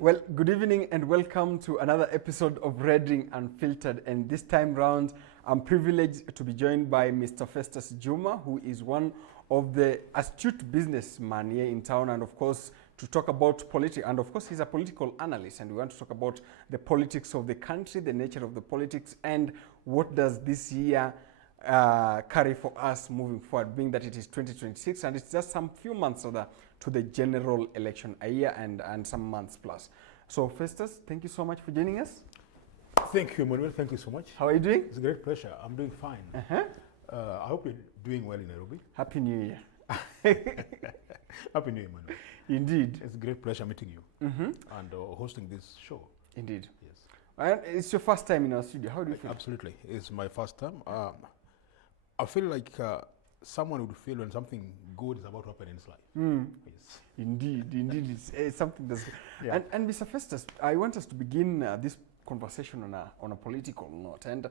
Well, good evening and welcome to another episode of Reading Unfiltered. And this time round, I'm privileged to be joined by Mr. Festus Juma, who is one of the astute businessmen here in town, and of course, to talk about politics. And of course, he's a political analyst, and we want to talk about the politics of the country, the nature of the politics, and what does this year carry for us moving forward, being that it is 2026 and it's just some few months to the general election, a year and some months plus. So Festus, thank you so much for joining us. Thank you, Manuel. Thank you so much. How are you doing? It's a great pleasure. I'm doing fine. I hope you're doing well in Nairobi. Happy New Year. Happy New Year, Manuel. Indeed. It's a great pleasure meeting you and hosting this show. Indeed. Yes. And it's your first time in our studio. How do you feel? Absolutely. It's my first time. I feel like someone would feel when something good is about to happen in his life. Yes. Indeed. It's something that's... Yeah. And Mr. Festus, I want us to begin this conversation on a political note. And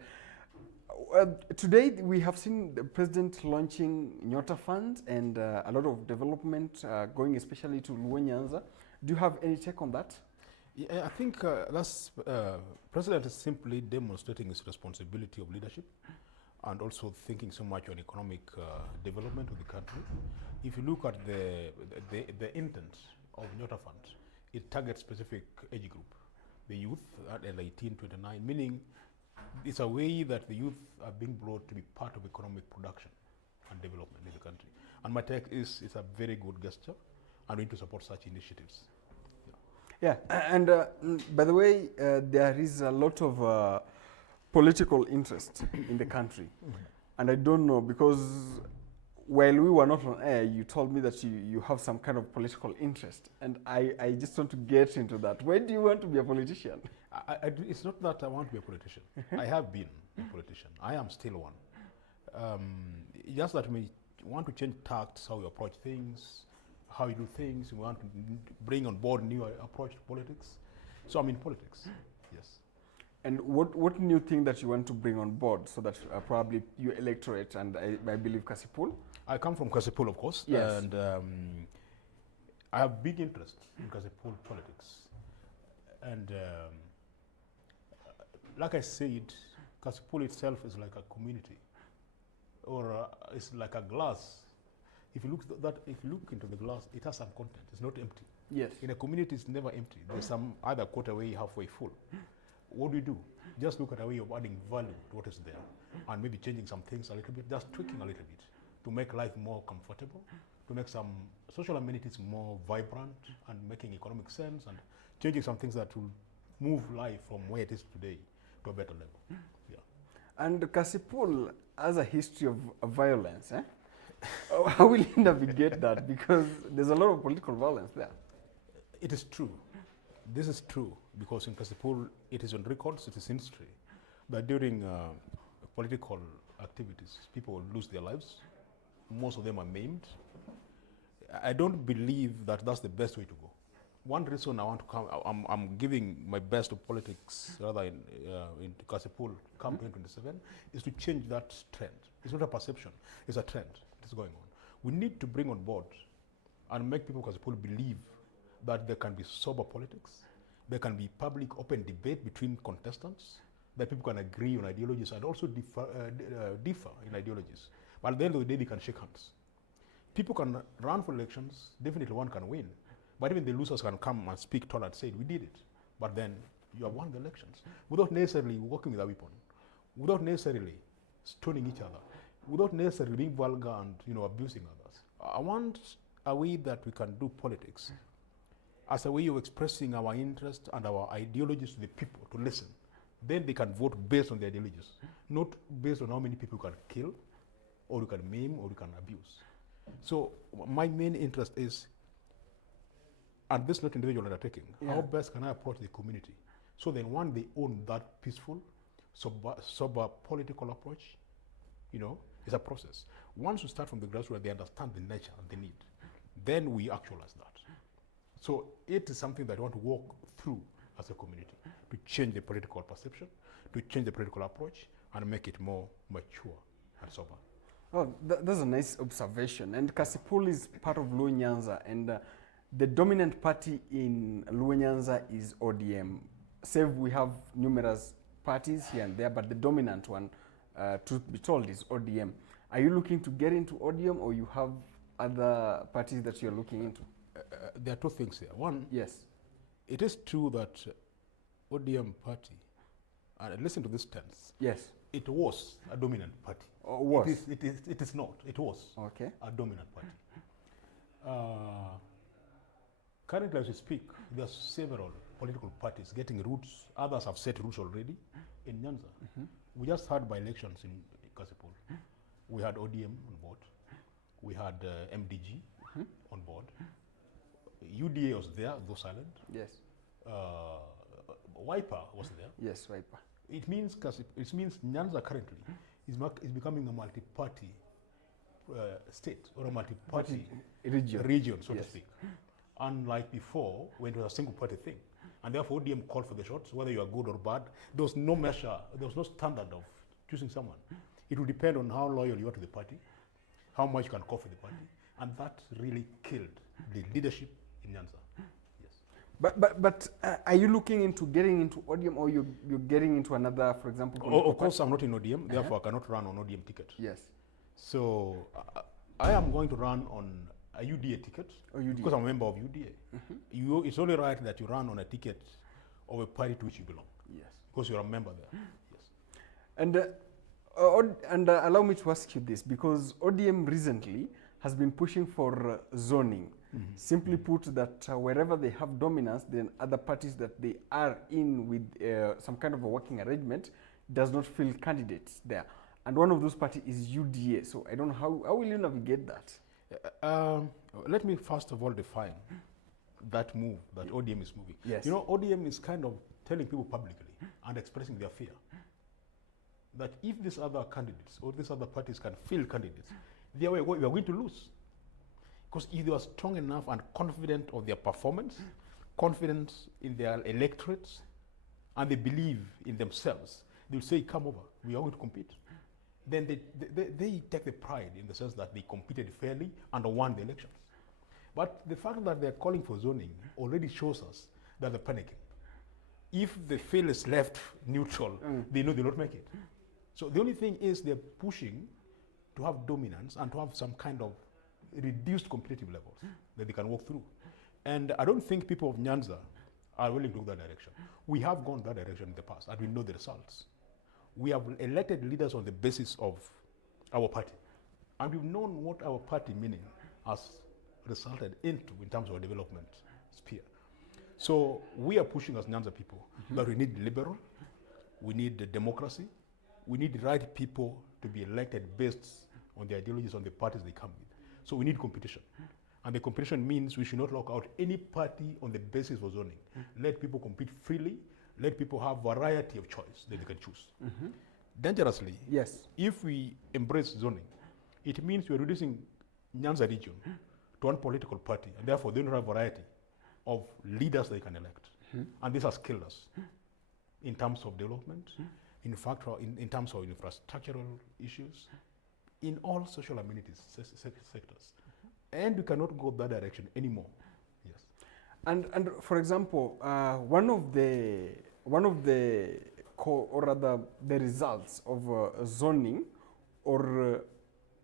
today we have seen the president launching Nyota Fund and a lot of development going especially to Luo Nyanza. Do you have any take on that? Yeah, I think that's president is simply demonstrating his responsibility of leadership and also thinking so much on economic development of the country. If you look at the intent of Nyota Fund, it targets specific age group, the youth at 18-29, meaning it's a way that the youth are being brought to be part of economic production and development in the country. And my take is it's a very good gesture, and we need to support such initiatives. Yeah, and by the way, there is a lot of political interest in the country. And I don't know, because while we were not on air, you told me that you have some kind of political interest. And I just want to get into that. Why do you want to be a politician? It's not that I want to be a politician. I have been a politician. I am still one. Just that we want to change tacts, how we approach things, how you do things. We want to bring on board new approach to politics. So I'm in politics, yes. And what new thing that you want to bring on board so that probably your electorate and I believe Kasipul? I come from Kasipul, of course. Yes. And I have big interest in Kasipul politics. And like I said, Kasipul itself is like a community, or it's like a glass. If you look into the glass, it has some content. It's not empty. Yes. In a community, it's never empty. There's some either quarter way, halfway full. What do? Just look at a way of adding value to what is there, and maybe changing some things a little bit, just tweaking a little bit to make life more comfortable, to make some social amenities more vibrant, and making economic sense, and changing some things that will move life from where it is today to a better level. Yeah. And Kasipul has a history of violence, eh? How will you navigate that? Because there's a lot of political violence there. It is true. This is true because in Kasipul, it is on records, it is in history, that during political activities, people will lose their lives. Most of them are maimed. I don't believe that that's the best way to go. One reason I want to come, I'm giving my best to politics rather in Kasipul come 2027, is to change that trend. It's not a perception, it's a trend that's going on. We need to bring on board and make people in Kasipul believe that there can be sober politics, there can be public open debate between contestants, that people can agree on ideologies and also differ in ideologies. But at the end of the day, they can shake hands. People can run for elections, definitely one can win, but even the losers can come and speak tall and say, we did it. But then you have won the elections without necessarily working with a weapon, without necessarily stoning each other, without necessarily being vulgar and abusing others. I want a way that we can do politics as a way of expressing our interest and our ideologies to the people to listen. Then they can vote based on their ideologies, not based on how many people you can kill, or you can maim, or you can abuse. So my main interest is, and this is not individual undertaking, how best can I approach the community? So then when they own that peaceful, sober political approach, it's a process. Once you start from the grassroots, they understand the nature and the need. Then we actualize that. So it is something that I want to walk through as a community to change the political perception, to change the political approach, and make it more mature and sober. Oh, that's a nice observation. And Kasipul is part of Luo Nyanza, and The dominant party in Luo-Nyanza is ODM. Save we have numerous parties here and there, but the dominant one, truth be told, is ODM. Are you looking to get into ODM, or you have other parties that you're looking into? There are two things here. One, Yes. it is true that ODM party, and listen to this tense, Yes. it was a dominant party. Or was? It is not. It was Okay. a dominant party. Currently, as we speak, there are several political parties getting roots. Others have set roots already in Nyanza. We just had by-elections in Kasipul. We had ODM on board. We had MDG on board. UDA was there, though silent. Yes. Wiper was there. Yes, Wiper. It means Nyanza currently is becoming a multi-party state, or a multi-party region, so to speak. Unlike before, when it was a single-party thing. And therefore, ODM called for the shots, whether you are good or bad. There was no measure, there was no standard of choosing someone. It would depend on how loyal you are to the party, how much you can call for the party. And that really killed the leadership in Nyanza. Yes. But are you looking into getting into ODM, or you're getting into another, for example? Of course, I'm not in ODM, therefore I cannot run on ODM ticket. Yes. So I am going to run on a UDA ticket, because I'm a member of UDA. It's only right that you run on a ticket of a party to which you belong. Yes. Because you're a member there. Yes. And allow me to ask you this, because ODM recently has been pushing for zoning. Simply put, that wherever they have dominance, then other parties that they are in with some kind of a working arrangement does not fill candidates there. And one of those parties is UDA. So I don't know, how will you navigate that? Let me first of all define that move that ODM is moving. Yes. You know, ODM is kind of telling people publicly and expressing their fear that if these other candidates or these other parties can field candidates, we are going to lose. Because if they are strong enough and confident of their performance, confident in their electorates, and they believe in themselves, they'll say, come over, we are going to compete. Then they take the pride in the sense that they competed fairly and won the elections. But the fact that they're calling for zoning already shows us that they're panicking. If the field is left neutral, they know they'll not make it. So the only thing is they're pushing to have dominance and to have some kind of reduced competitive levels that they can walk through. And I don't think people of Nyanza are willing to go that direction. We have gone that direction in the past, and we know the results. We have elected leaders on the basis of our party. And we've known what our party meaning has resulted into in terms of our development sphere. So we are pushing as Nyanza people that we need liberal, we need democracy, we need the right people to be elected based on the ideologies, on the parties they come with. So we need competition. And the competition means we should not lock out any party on the basis of zoning. Let people compete freely. Let people have variety of choice that they can choose. Dangerously, Yes. if we embrace zoning, it means we're reducing Nyanza region to one political party, and therefore they don't have variety of leaders they can elect. And this has killed us in terms of development, in fact, in terms of infrastructural issues, in all social amenities sectors. And we cannot go that direction anymore. Yes. And for example, one of the or rather the results of zoning or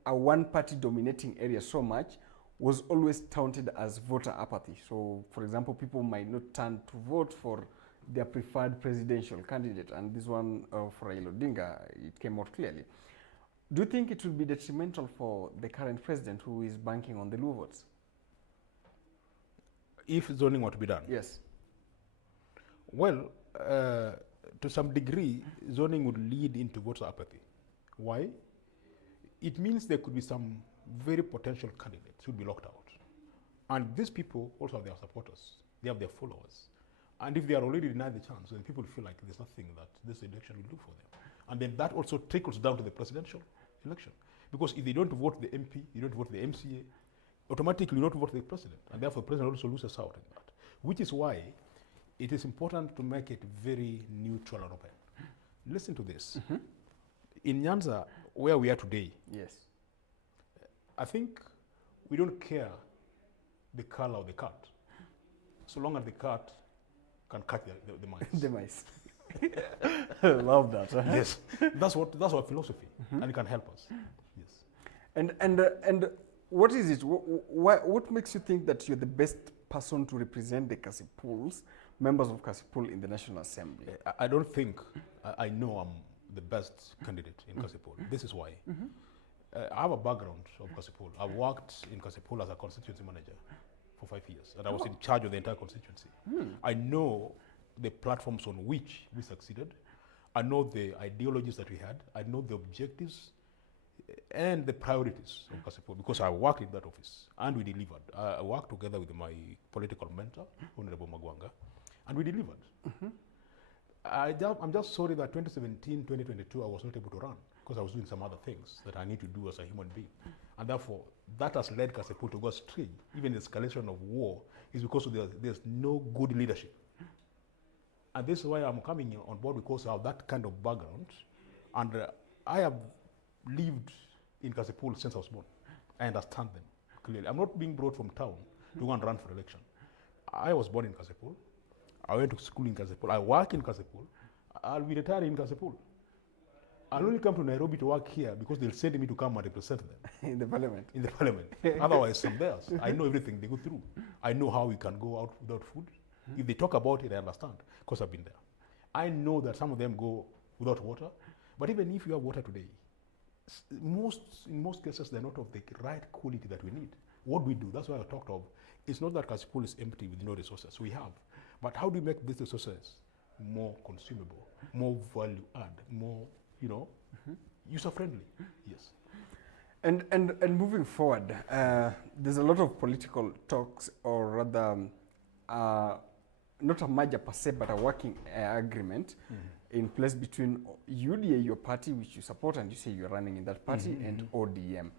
a one-party dominating area so much was always touted as voter apathy. So, for example, people might not turn to vote for their preferred presidential candidate, and this one for Raila Odinga, it came out clearly. Do you think it will be detrimental for the current president who is banking on the Luo votes? If zoning were to be done? Yes. Well, to some degree, zoning would lead into voter apathy. Why? It means there could be some very potential candidates who would be locked out. And these people also have their supporters. They have their followers. And if they are already denied the chance, then people feel like there's nothing that this election will do for them. And then that also trickles down to the presidential election. Because if they don't vote the MP, you don't vote the MCA, automatically you don't vote the president. And therefore the president also loses out in that. Which is why it is important to make it very neutral and open. Listen to this. In Nyanza, where we are today, Yes. I think we don't care the color of the card. so long as the cat can catch the mice. The mice. Love that. Yes, that's our philosophy, and it can help us. Yes. And what is it? What makes you think that you're the best person to represent the Kasipuls, members of Kasipul in the National Assembly? I don't think I know I'm the best candidate in Kasipul. This is why. I have a background of Kasipul. I worked in Kasipul as a constituency manager for 5 years, and I was in charge of the entire constituency. I know the platforms on which we succeeded. I know the ideologies that we had. I know the objectives and the priorities of Kasipul, because I worked in that office and we delivered. I worked together with my political mentor, Honorable Magwanga, and we delivered. I'm just sorry that 2017, 2022, I was not able to run because I was doing some other things that I need to do as a human being. And therefore, that has led Kasipul to go astray. Even the escalation of war is because there's no good leadership. And this is why I'm coming on board, because I have that kind of background. And I have lived in Kasipul since I was born. I understand them clearly. I'm not being brought from town to go and run for election. I was born in Kasipul. I went to school in Kasipul. I work in Kasipul. I'll be retiring in Kasipul. I'll only come to Nairobi to work here because they'll send me to come and represent them. In the parliament. In the parliament. Otherwise, I'm theirs. I know everything they go through. I know how we can go out without food. If they talk about it, I understand, because I've been there. I know that some of them go without water, but even if you have water today, in most cases, they're not of the right quality that we need. What we do, that's why I talked of, it's not that Kasipul is empty with no resources. We have. But how do we make these resources more consumable, more value add, more, user-friendly? Yes. And moving forward, there's a lot of political talks, or rather, not a merger per se, but a working agreement in place between UDA, your party, which you support, and you say you're running in that party, and ODM.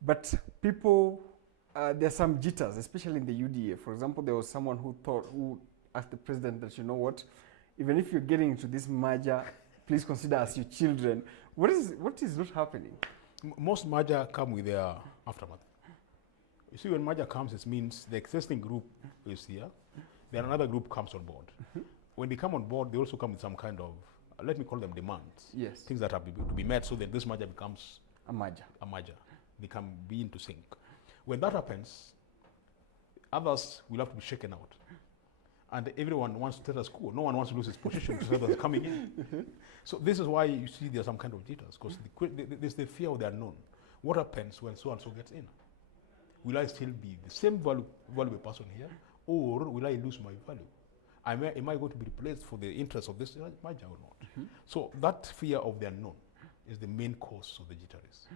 But people, there are some jitters, especially in the UDA. For example, there was someone who asked the president that, you know what, even if you're getting into this merger, please consider us your children. What is not happening? Most merger come with their aftermath. You see, when merger comes, it means the existing group is here, then another group comes on board. When they come on board, they also come with some kind of, let me call them demands. Yes. Things that have to be met, so that this merger becomes a merger. They can be into sync. When that happens, others will have to be shaken out. And everyone wants status quo. No one wants to lose his position to others coming in. So this is why you see there's some kind of jitters, because there's the fear of the unknown. What happens when so and so gets in? Will I still be the same valuable person here, or will I lose my value? Am I going to be replaced for the interest of this merger or not? So that fear of the unknown is the main cause of the jitteries.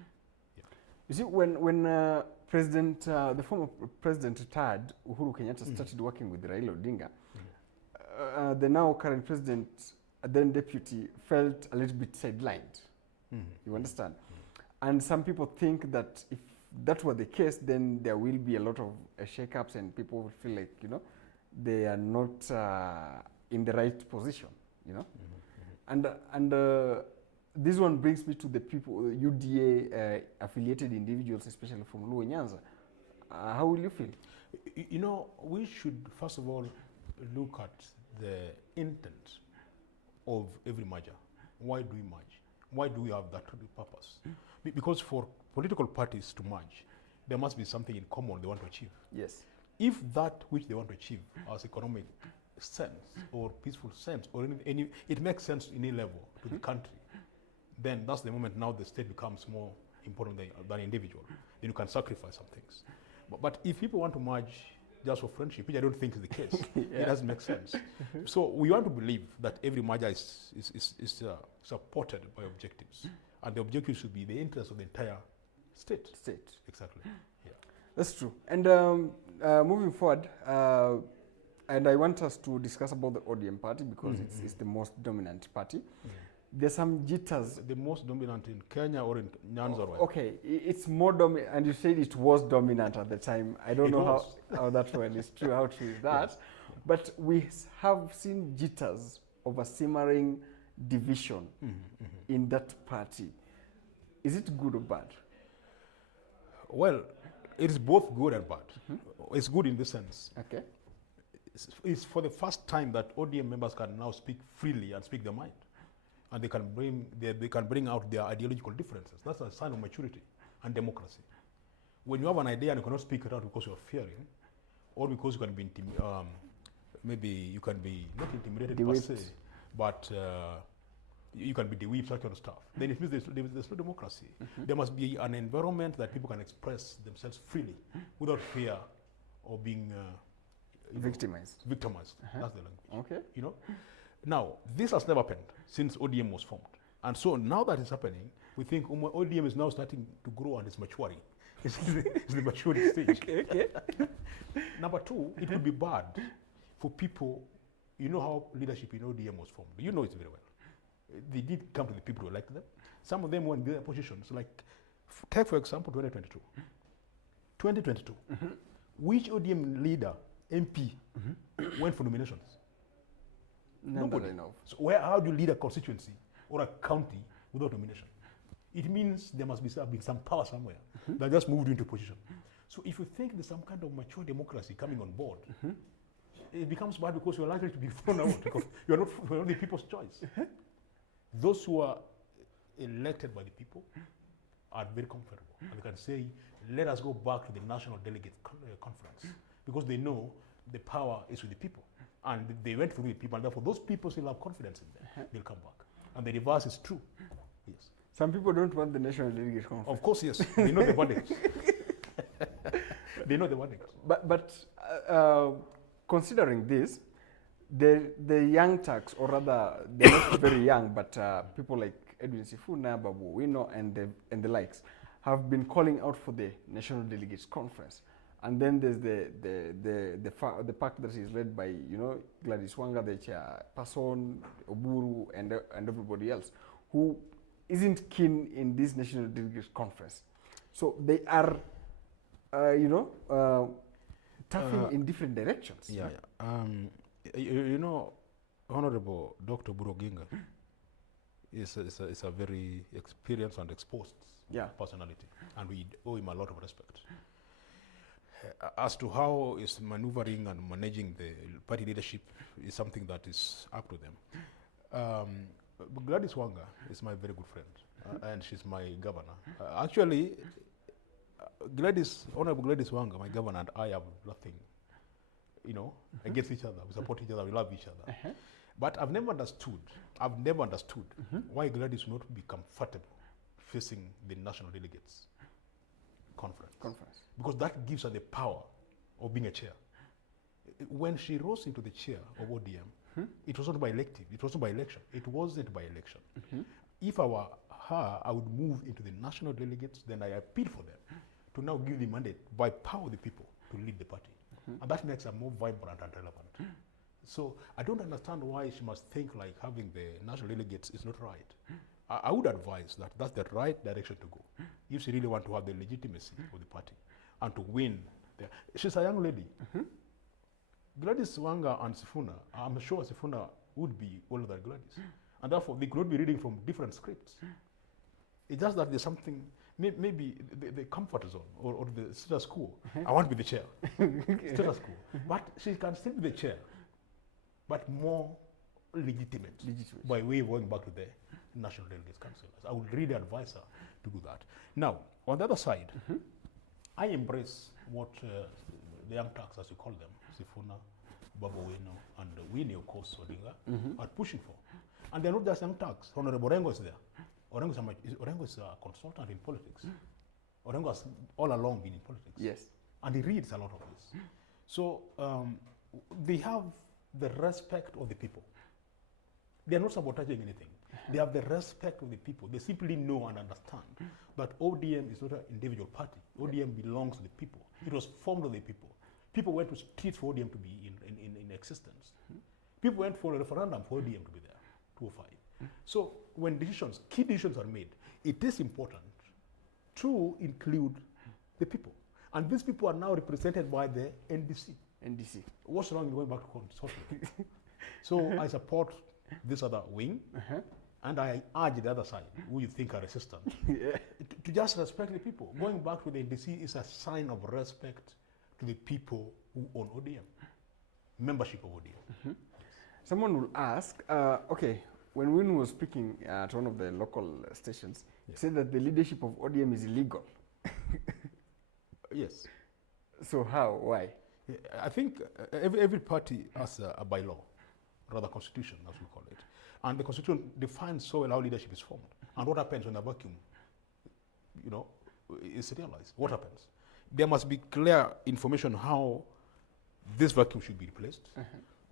Yeah. You see, when the former president retired, Uhuru Kenyatta started working with Raila Odinga, the now current president, then deputy, felt a little bit sidelined. You understand? And some people think that if that were the case, then there will be a lot of shake-ups and people will feel like, they are not in the right position, And this one brings me to the people, UDA affiliated individuals, especially from Luo Nyanza. How will you feel? We should first of all look at the intent of every merger. Why do we merge? Why do we have that purpose? Because for political parties to merge, there must be something in common they want to achieve. Yes. If that which they want to achieve has economic sense or peaceful sense, or it makes sense in any level to the country, then that's the moment now the state becomes more important than individual. Then you can sacrifice some things. But if people want to merge just for friendship, which I don't think is the case, it doesn't make sense. So we want to believe that every merger is supported by objectives. And the objective should be the interest of the entire state. Exactly. Yeah. That's true. And moving forward, and I want us to discuss about the ODM party because it's the most dominant party. There's some jitters. The most dominant in Kenya or in Nyanza? Okay, it's more dominant, and you said it was dominant at the time. I don't know how that one is true, how true is that. Yes. But we have seen jitters of a simmering division in that party. Is it good or bad? Well, it is both good and bad. It's good in this sense. Okay. it's for the first time that ODM members can now speak freely and speak their mind. And they can bring out their ideological differences. That's a sign of maturity and democracy. When you have an idea and you cannot speak it out because you're fearing, or because you can be maybe you can be not intimidated per se, but you can be de-whipped, that kind of stuff. Then it means there's no democracy. There must be an environment that people can express themselves freely without fear or being victimized. Victimized. That's the language. Okay. You know. Now this has never happened since ODM was formed, and so now that it's happening, we think ODM is now starting to grow and it's maturing. It's the maturity stage. Okay. Number two, it would be bad for people. You know how leadership in ODM was formed. You know it very well. They did come to the people who elected them. Some of them were in their positions. Like, take for example 2022. 2022. Which ODM leader, MP, went for nominations? Nobody. So how do you lead a constituency or a county without nomination? It means there must be some power somewhere that just moved into position. So if you think there's some kind of mature democracy coming on board, it becomes bad because you're likely to be thrown out because you're not the people's choice. Those who are elected by the people are very comfortable. And they can say, let us go back to the National Delegate Conference because they know the power is with the people. And they went through the people, and therefore those people still have confidence in them. They'll come back. And the reverse is true. Yes. Some people don't want the National Delegate Conference. Of course, yes. They know the verdicts. They know the verdicts. But considering this, the young Turks, or rather, they're not very young, but people like Edwin Sifuna, Babu Wino, and the likes, have been calling out for the National Delegates Conference. And then there's the pact that is led by, Gladys Wanga, the chairperson, Oburu, and everybody else, who isn't keen in this National Delegates Conference. So they are, tapping in different directions. Yeah. Honorable Dr. Buroginga is a very experienced and exposed personality, and we owe him a lot of respect. As to how is maneuvering and managing the party leadership is something that is up to them. Gladys Wanga is my very good friend, and she's my governor. Actually, Honorable Gladys Wanga, my governor, and I have nothing, against each other. We support each other, we love each other. But I've never understood why Gladys would not be comfortable facing the National Delegates Conference. Because that gives her the power of being a chair. When she rose into the chair of ODM, it was not by elective, it wasn't by election. It wasn't by election. If I were her, I would move into the national delegates, then I appeal for them to now give the mandate by power of the people to lead the party. And that makes her more vibrant and relevant. So I don't understand why she must think like having the national delegates is not right. I would advise that that's the right direction to go if she really wants to have the legitimacy of the party and to win. She's a young lady. Gladys Wanga and Sifuna, I'm sure Sifuna would be older than Gladys. And therefore, they could be reading from different scripts. It's just that there's something, maybe the comfort zone or the status quo. I want to be the chair. Status quo. But she can still be the chair, but more legitimate. By way of going back to the National Delegates Council. I would really advise her to do that. Now, on the other side, I embrace what the young Turks, as you call them, Sifuna, Babu Wino, and Winnie, of course, Odinga, are pushing for. And they're not just young Turks. Honorable Orengo is there. Orengo is a consultant in politics. Orengo has all along been in politics. Yes. And he reads a lot of this. So they have the respect of the people. They are not sabotaging anything. They have the respect of the people. They simply know and understand that ODM is not an individual party. ODM belongs to the people. It was formed of the people. People went to streets for ODM to be in existence. People went for a referendum for ODM to be there, 2005. So when key decisions are made, it is important to include the people. And these people are now represented by the NDC. What's wrong in going back to consulting? So I support this other wing, and I urge the other side, who you think are resistant, to just respect the people. Going back to the NDC is a sign of respect to the people who own ODM. membership of ODM. Someone will ask, okay, when Win was speaking at one of the local stations, he said that the leadership of ODM is illegal. Yes. So how? Why? I think every party has a bylaw, rather constitution, as we call it. And the constitution defines so well how leadership is formed. And what happens when a vacuum, is realized? What happens? There must be clear information how this vacuum should be replaced.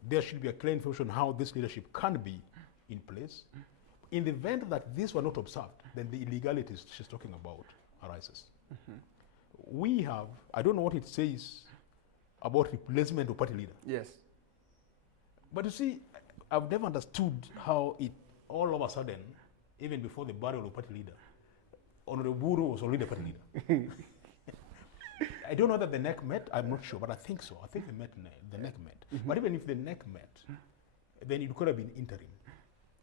There should be a clear information how this leadership can be in place. In the event that these were not observed, then the illegalities she's talking about arises. We have, I don't know what it says about replacement of party leader. Yes. But you see, I've never understood how it all of a sudden, even before the burial of party leader, Honorable Buru was already the party leader. I don't know that the neck met, I'm not sure, but I think so. I think the neck met. But even if the neck met, then it could have been interim,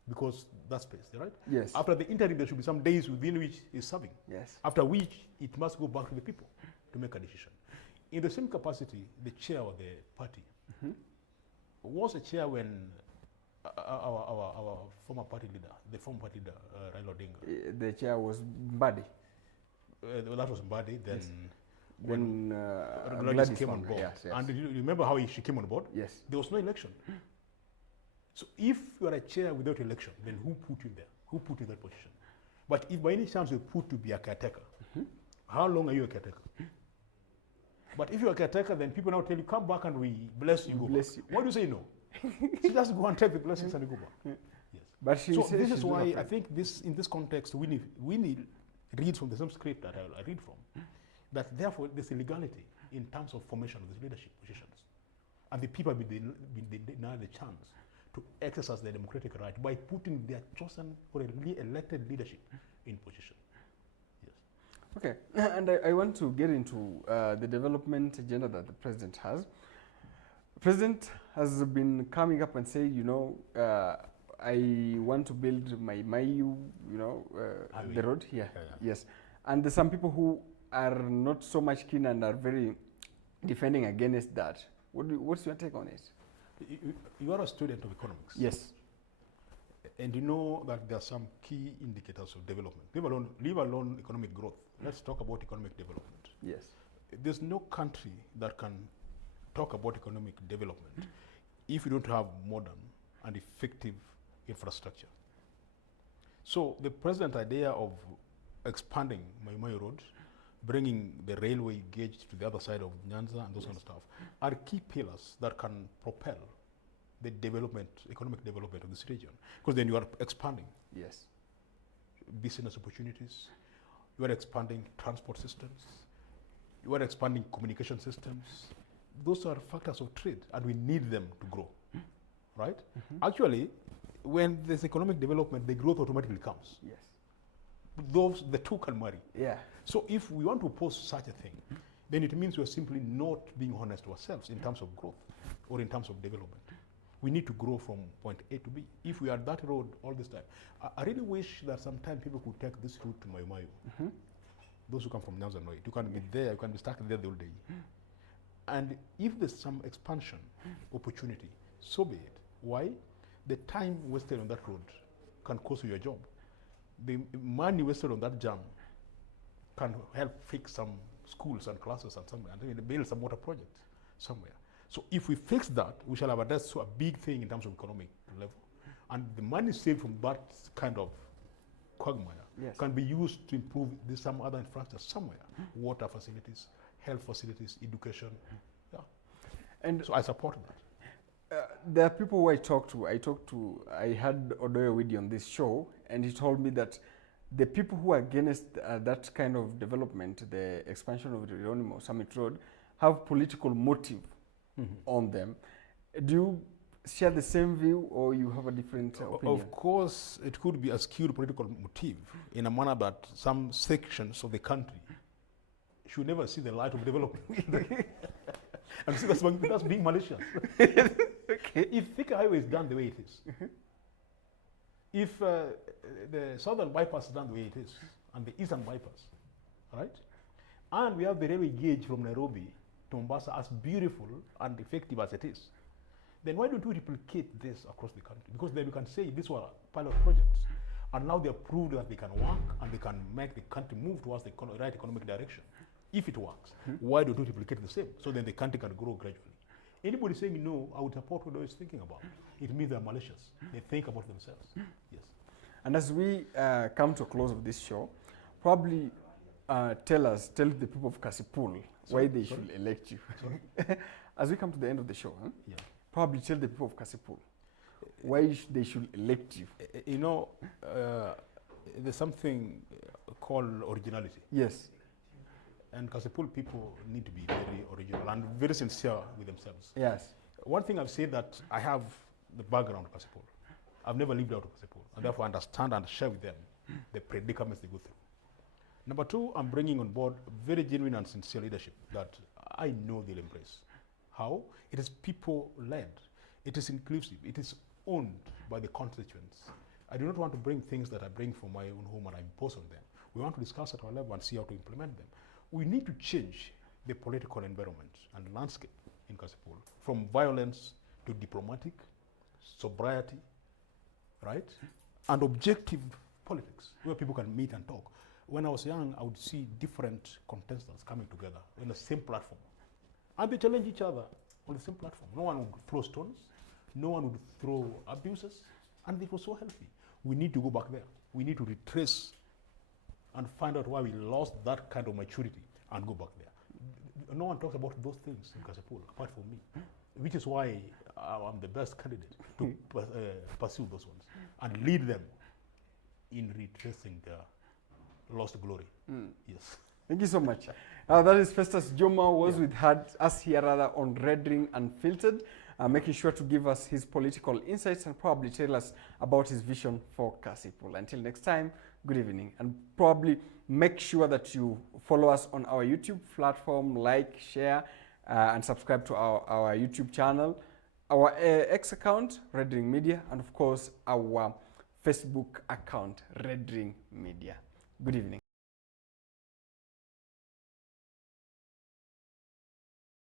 because that's space, right? Yes. After the interim, there should be some days within which he's serving. Yes. After which, it must go back to the people to make a decision. In the same capacity, the chair of the party was a chair when our former party leader, Raila Odinga. The chair was Mbadi. That was Mbadi. Then Yes. When Gladys came on board. Yes, yes. And you remember how she came on board? Yes. There was no election. So if you are a chair without election, then who put you there? Who put you in that position? But if by any chance you're put to be a caretaker, how long are you a caretaker? But if you're a caretaker, then people now tell you, come back and we bless you, go back. Why do you say no? So just go and take the blessings and you go back. Yes. But she So says this she's is not why afraid. I think in this context, we need read from the same script that I read from, that therefore there's illegality in terms of formation of these leadership positions. And the people have been denied the chance to exercise their democratic right by putting their chosen or elected leadership in position. Yes. Okay, and I want to get into the development agenda that the president has. The president has been coming up and saying, I want to build my Mayu, the road here. Yeah. Yes, and there's some people who are not so much keen and are very defending against that. What's your take on it? You are a student of economics. Yes. And you know that there are some key indicators of development, leave alone economic growth. Let's talk about economic development. Yes. There's no country that can talk about economic development if you don't have modern and effective infrastructure. So the president's idea of expanding Mai Road, bringing the railway gauge to the other side of Nyanza and those kind of stuff, are key pillars that can propel the economic development of this region. Because then you are expanding Yes. business opportunities, you are expanding transport systems, you are expanding communication systems. Those are factors of trade, and we need them to grow, right? Actually, when there's economic development, the growth automatically comes. Yes. The two can marry. Yeah. So if we want to oppose such a thing, then it means we're simply not being honest to ourselves in terms of growth or in terms of development. We need to grow from point A to B. If we are that road all this time, I really wish that sometime people could take this route to Mayu. Those who come from Nyanza know it. You can be there, you can be stuck there the whole day. And if there's some expansion opportunity, so be it. Why? The time wasted on that road can cost you your job. The money wasted on that jam can help fix some schools and classes and somewhere, and build some water projects somewhere. So if we fix that, we shall have addressed a big thing in terms of economic level. And the money saved from that kind of quagmire can be used to improve some other infrastructure somewhere. Water facilities, health facilities, education. Yeah. And so I support that. There are people who I had Odoyo Widi on this show, and he told me that the people who are against that kind of development, the expansion of the Ronimo Summit Road, have political motive on them. Do you share the same view, or you have a different opinion? Of course, it could be a skewed political motive in a manner that some sections of the country should never see the light of development. And so that's being malicious. Okay. If Thika Highway is done the way it is, if the southern bypass is done the way it is, and the eastern bypass, right? And we have the railway gauge from Nairobi to Mombasa as beautiful and effective as it is, then why don't we replicate this across the country? Because then we can say these were pilot projects, and now they have proved that they can work and they can make the country move towards the right economic direction. If it works, why don't we replicate the same? So then the country can grow gradually. Anybody saying no, I would support what they're thinking about. It means they're malicious. They think about themselves. Yes. And as we come to a close of this show, probably tell the people of Kasipul why they should elect you. As we come to the end of the show, Yeah. probably tell the people of Kasipul why they should elect you. You know, there's something called originality. Yes. And Kasipul people need to be very original and very sincere with themselves. Yes. One thing I've said that I have the background of Kasipul. I've never lived out of Kasipul, and therefore understand and share with them the predicaments they go through. Number two, I'm bringing on board very genuine and sincere leadership that I know they'll embrace. How? It is people-led. It is inclusive. It is owned by the constituents. I do not want to bring things that I bring from my own home and I impose on them. We want to discuss at our level and see how to implement them. We need to change the political environment and landscape in Kasipul from violence to diplomatic, sobriety, right? And objective politics, where people can meet and talk. When I was young, I would see different contestants coming together on the same platform. And they challenge each other on the same platform. No one would throw stones, no one would throw abuses, and it was so healthy. We need to go back there. We need to retrace and find out why we lost that kind of maturity and go back there. No one talks about those things in Kasipul apart from me, which is why I'm the best candidate to pursue those ones and lead them in retracing their lost glory. Yes. Thank you so much. That is Festus Juma was with us here on Red Ring Unfiltered, making sure to give us his political insights and probably tell us about his vision for Kasipul. Until next time, good evening. And probably make sure that you follow us on our YouTube platform, like, share, and subscribe to our YouTube channel, our X account, Red Ring Media, and of course, our Facebook account, Red Ring Media. Good evening.